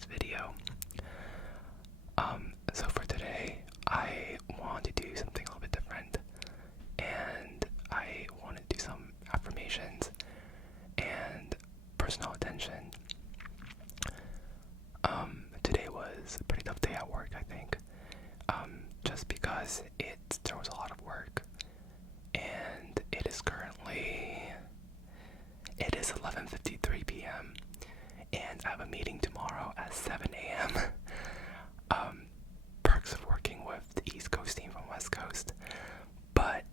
today's video. So for today, I want to do something a little bit different, and I want to do some affirmations and personal attention. Today was a pretty tough day at work, I think, just because there was a lot of work, and it is 11:53 p.m. and I have a meeting tomorrow at 7 a.m. Perks of working with the East Coast team from West Coast, but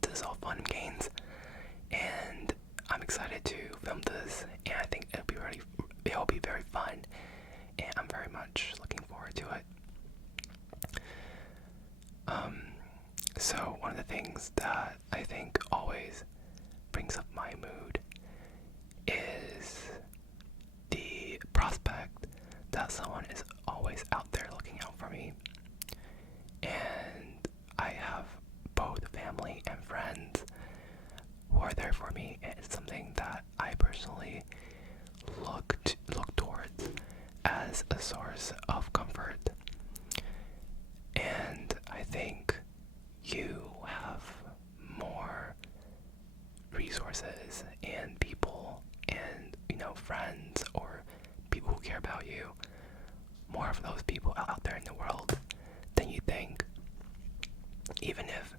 this is all fun and games, and I'm excited to film this, and I think it'll be very fun, and I'm very much looking forward to it. So one of the things that I think always brings up my mood is the prospect that someone is always out there looking out for me. And I have both family and friends who are there for me, and it's something that I personally look towards as a source of comfort. And I think you have more resources and people and, friends or people who care about you, more of those people out there in the world than you think, even if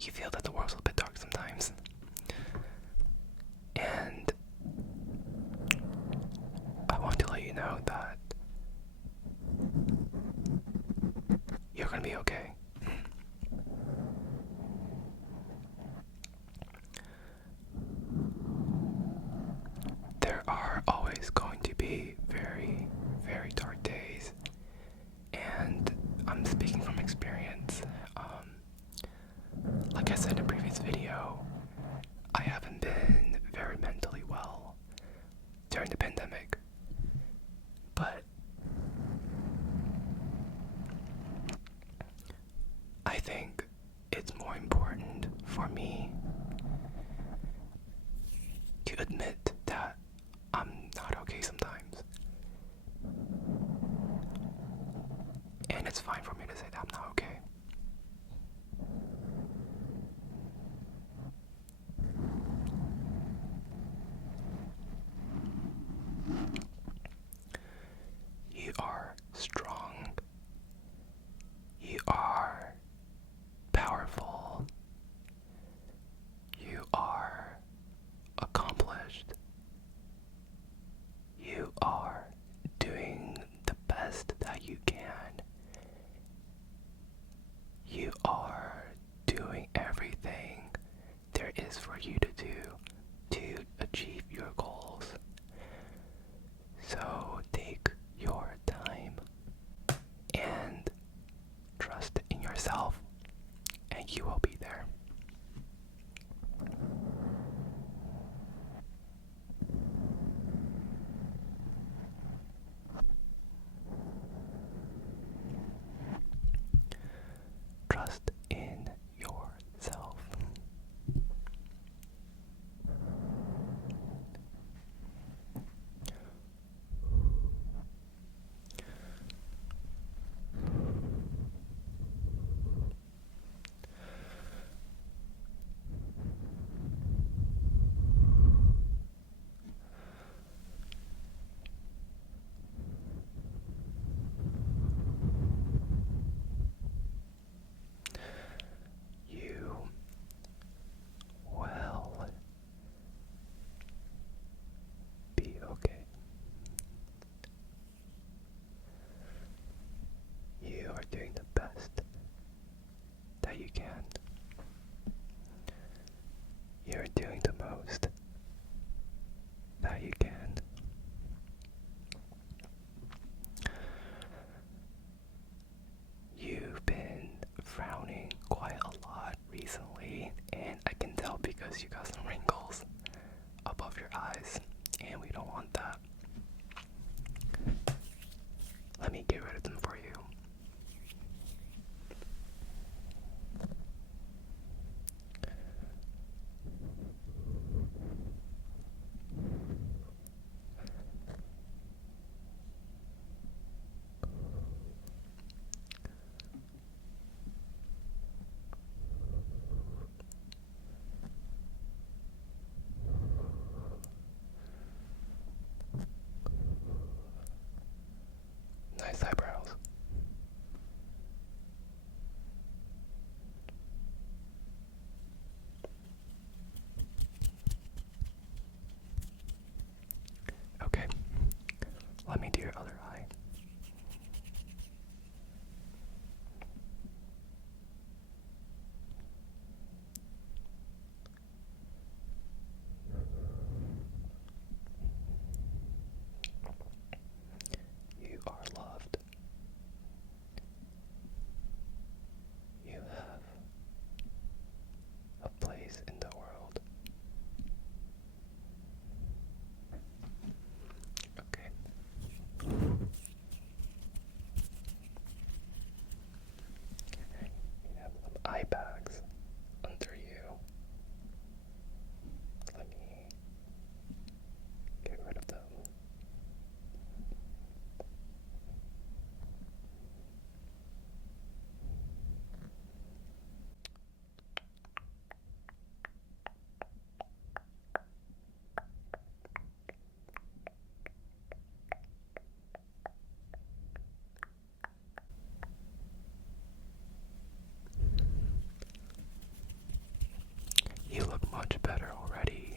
you feel that the world's a little bit dark sometimes. And I want to let you know that you're gonna be okay. There are always going to be very, very dark days, and I'm speaking from experience. Like I said in a previous video, I haven't been very mentally well during the pandemic, but I think it's more important for me to admit that I'm not okay sometimes. And it's fine for me to say that I'm not okay. You are strong. You are powerful. You are accomplished. You are doing the best that you can. You are doing everything there is for you to do to achieve your goals. So take your time and trust in yourself, and you will be there. Trust in yourself. You will be okay. You are doing the best that you can. You're doing the most that you can. You've been frowning quite a lot recently, and I can tell because you got some wrinkles above your eyes, and we don't want that. Let me get rid of them for you. nice eyebrows. Okay, let me do your other eye. You are loved. You have a place in the world. Okay. You have some eye bags under you. Let me get rid of them. You look much better already.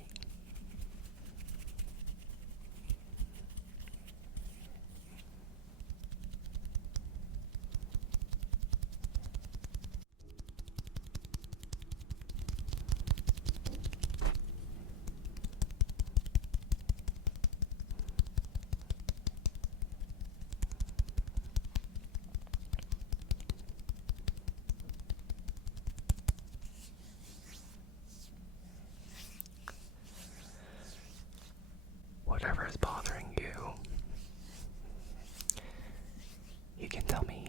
Whatever is bothering you, you can tell me.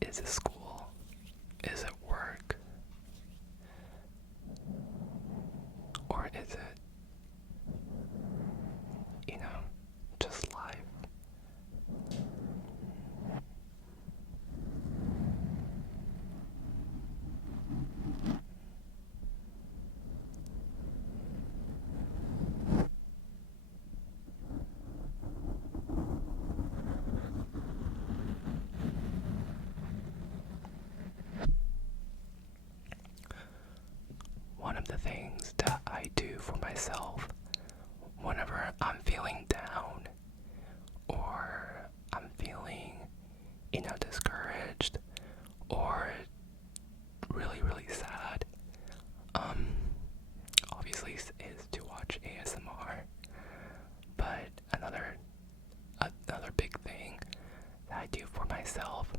Is it school? Is it work? Or is it, just life? One of the things that I do for myself whenever I'm feeling down or I'm feeling, discouraged or really, really sad, obviously is to watch ASMR. But another big thing that I do for myself,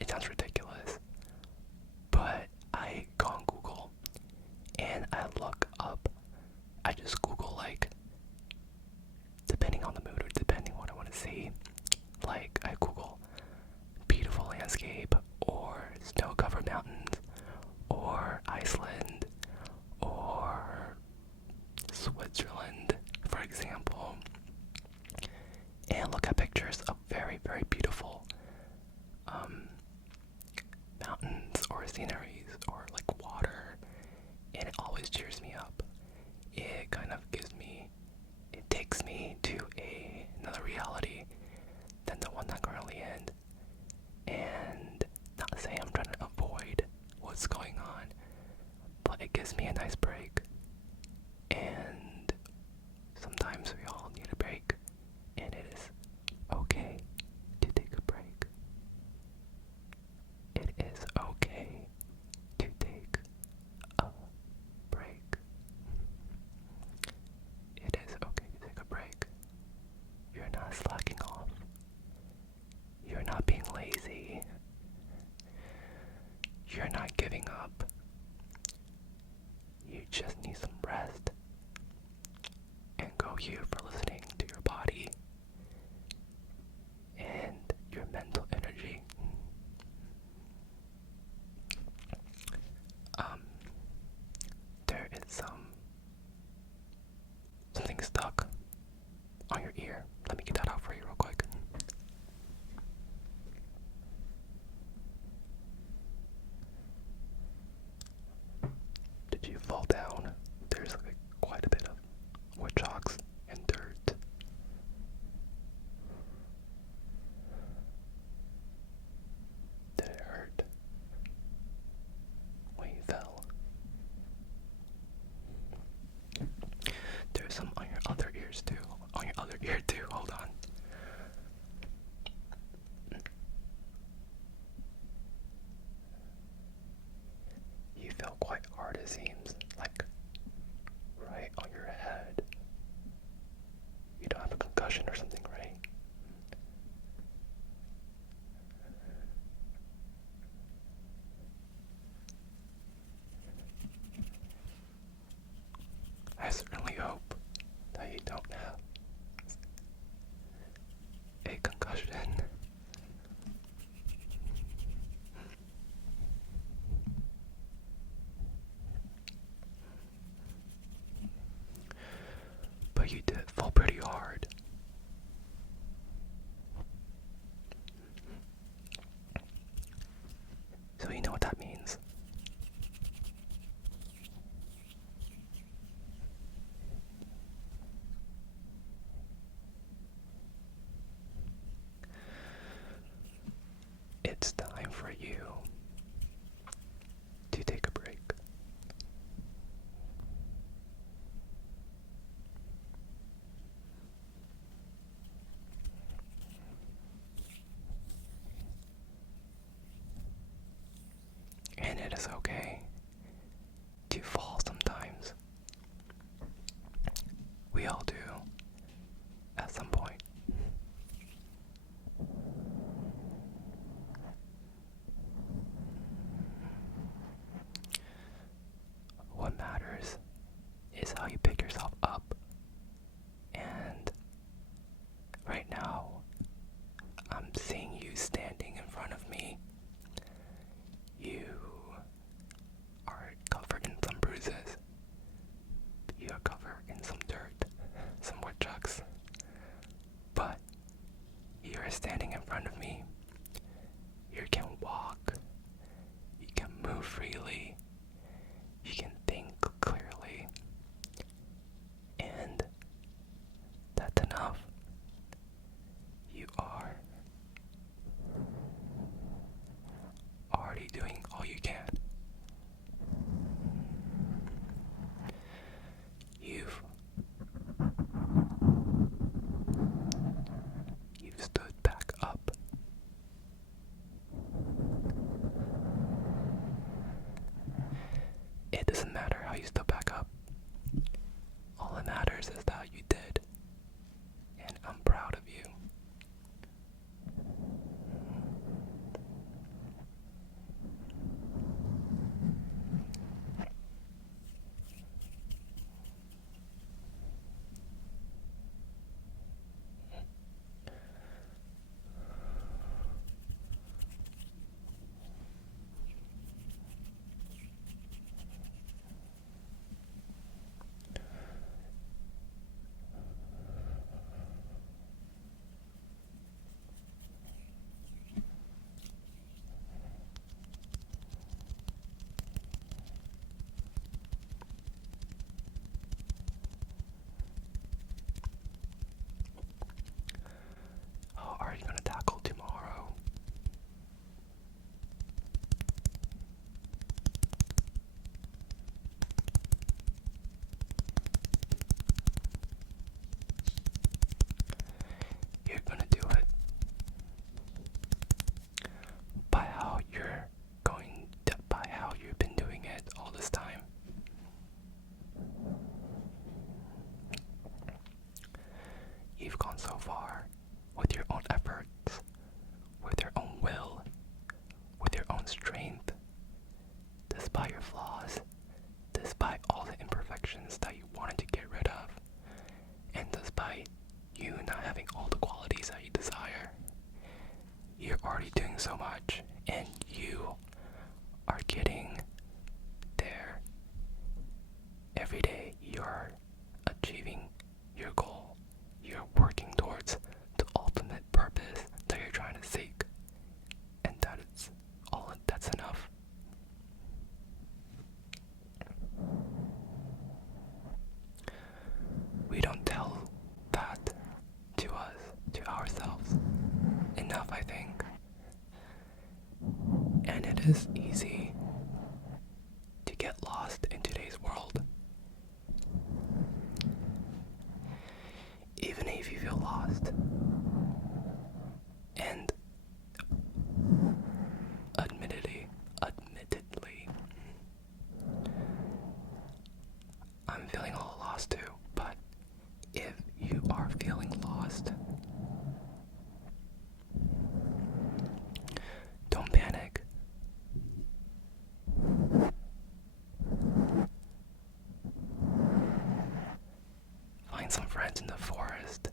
it sounds ridiculous, but I go on Google and I just Google, like, depending on the mood or depending on what I want to see, like, I Google beautiful landscape or snow-covered mountains or Iceland or Switzerland, for example, and look at pictures of very, very beautiful mountains or sceneries or like water, and it always cheers me up. It kind of it takes me to another reality than the one I'm currently in. And not to say I'm trying to avoid what's going on, but it gives me a nice break. And sometimes we all need a break, and it is okay to take a break. It is okay to take a break. It is okay to take a break. You're not slacking off. You're not being lazy. You're not giving up. You just need some rest. And go you for listening to your body and your mental energy. There is something stuck on your ear. Let me get that out for you real quick. Did you fall down? There's quite a bit of it doesn't matter how you still back up. All that matters is that you did, and I'm proud of you. How are you going to tackle tomorrow? You're going to do it by how you've been doing it all this time. You've gone so far with your own efforts, with your own will, with your own strength, despite your flaws, despite all the imperfections that you wanted to get rid of, and despite you not having all the qualities that you desire. You're already doing so much, and you are getting there. Every day you're achieving your goal. You're working towards the ultimate purpose that you're trying to seek. And that's enough. We don't tell that to ourselves enough, I think. And it is easy to get lost in today's world. Even if you feel lost, and admittedly, I'm feeling a little lost too, but if you are feeling lost, don't panic. Find some friends in the forest.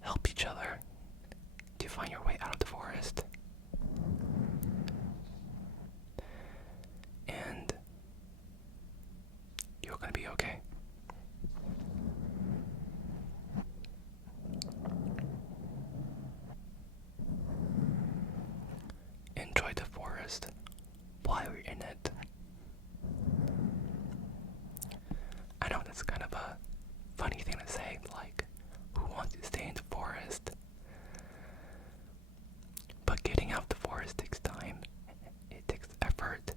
Help each other to find your way out of the forest. And you're gonna be okay. Enjoy the forest while you're in it. I know that's kind of a funny thing to say, like, who wants to stay in the forest? But getting out of the forest takes time. It takes effort.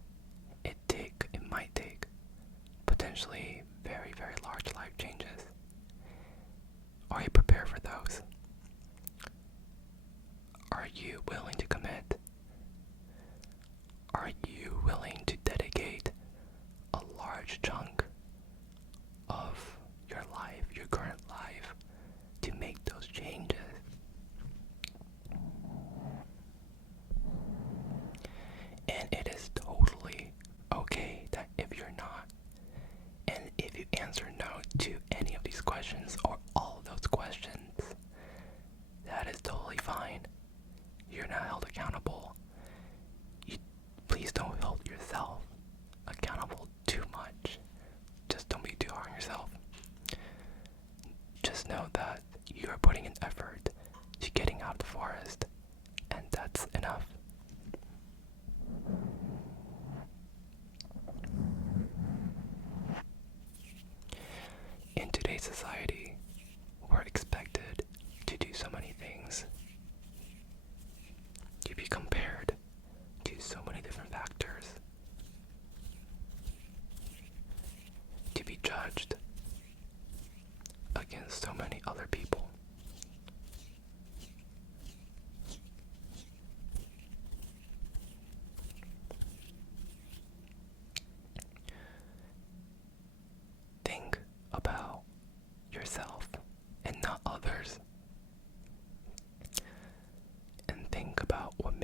It might take potentially very, very large life changes. Are you prepared for those? Are you willing to commit? Are you willing to dedicate a large chunk of your life, your current life, to make those changes? And it is totally okay that if you're not, and if you answer no to any of these questions or all of those questions, that is totally fine. You're not held accountable. Please don't hold yourself accountable too much. Just don't be too hard on yourself. Just know that you are putting in effort to getting out of the forest, and that's enough. In today's society, we're expected to do so many things, to be compared to so many different factors, to be judged against so many other people.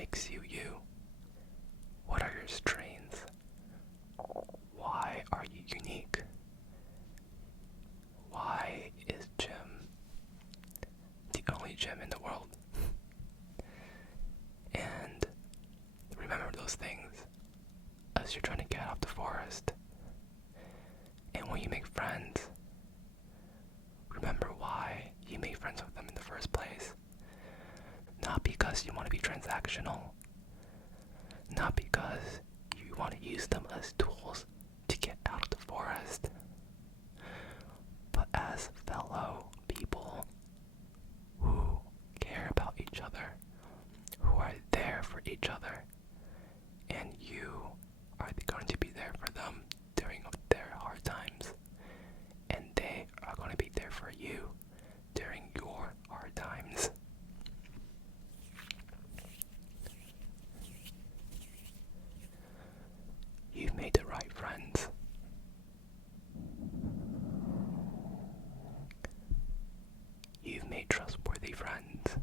makes you you? What are your strengths? Why are you unique? Why is gym the only gym in the world? And remember those things as you're trying to get out the forest. And when you make friends, remember why you made friends with them in the first place. Not because you want to be transactional. Not because you want to use them as tools to get out of the forest. But as fellow people who care about each other, who are there for each other, and you are going to be there for them during their hard times, and they are going to be there for you during your hard times. You've made the right friends. You've made trustworthy friends.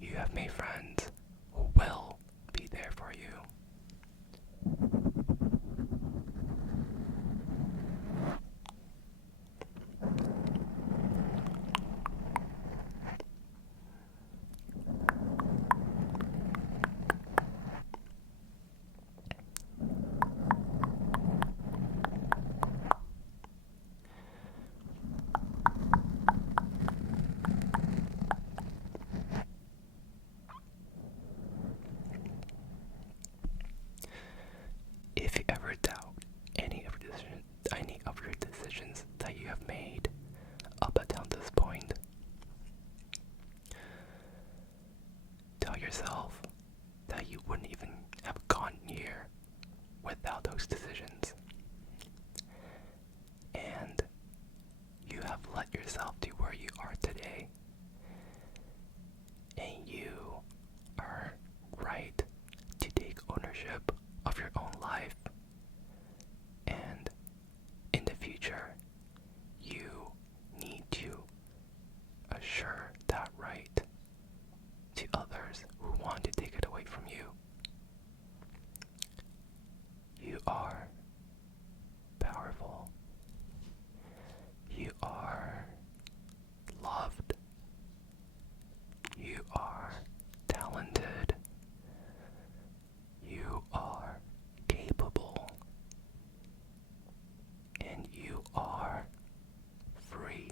You have made friends who will be there for you. If you ever doubt any of your decisions that you have made up until this point, tell yourself that you wouldn't even have gotten here without those decisions. And you have led yourself to where you are today. And you are right to take ownership of your own life. And in the future, you need to assure that right to others who want to take it away from you. You are powerful. You are loved. You are talented. You are capable. And you are free.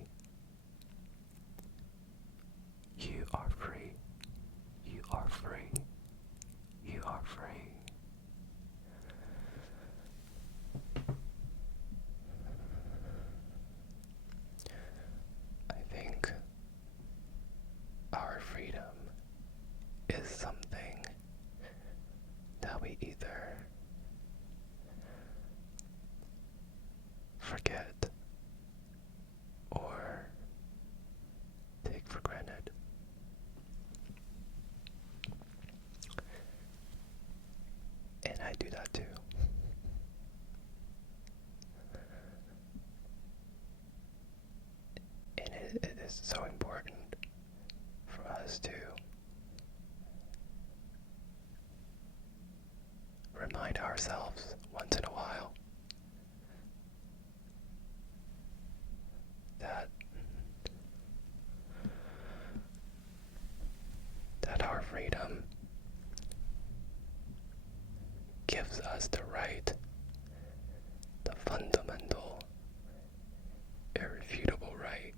You are free. You are free. You are free. I think our freedom is something that we either forget or take for granted. And I do that too. And it is so important for us to remind ourselves once in a while that our freedom gives us the right, the fundamental, irrefutable right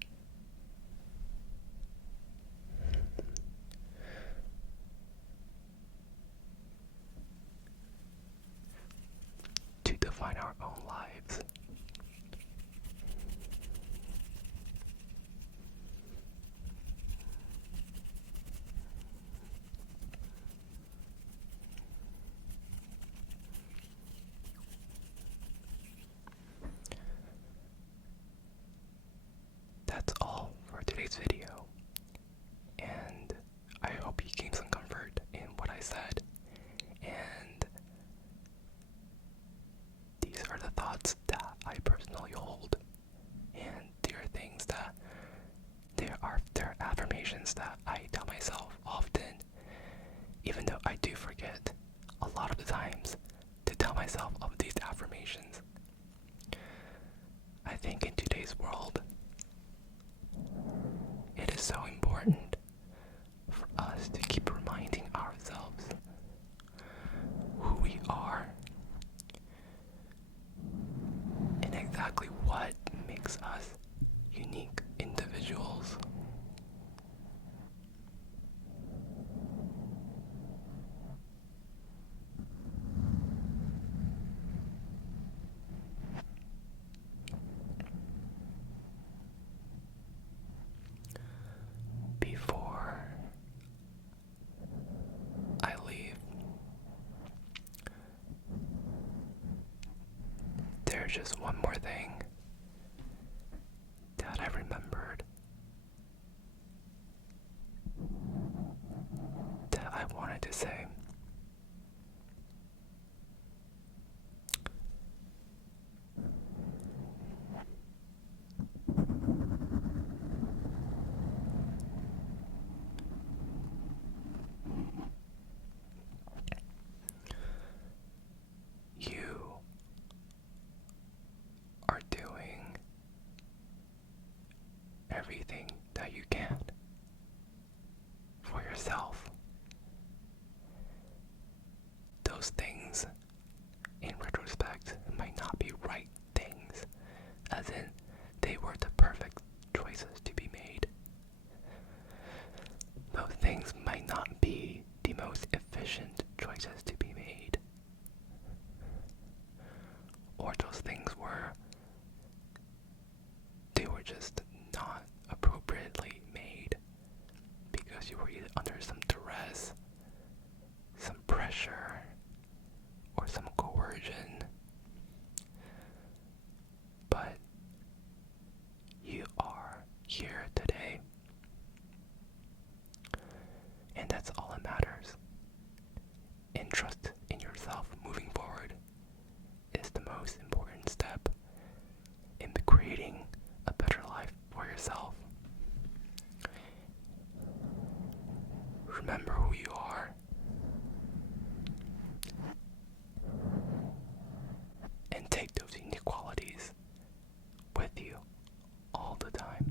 there's just one more thing that I remembered that I wanted to say. You are doing everything that you can for yourself. Those things, in retrospect, might not be right things, as in they were the perfect choices to be made. Those things might not be the most efficient choices to be made. Or those things they were just not appropriately made because you were either under some duress, some pressure, or some coercion. But you are here today, and that's all that matters. And trust in yourself moving forward is the most important step in creating a better life for yourself. Remember who you are, and take those unique qualities with you all the time.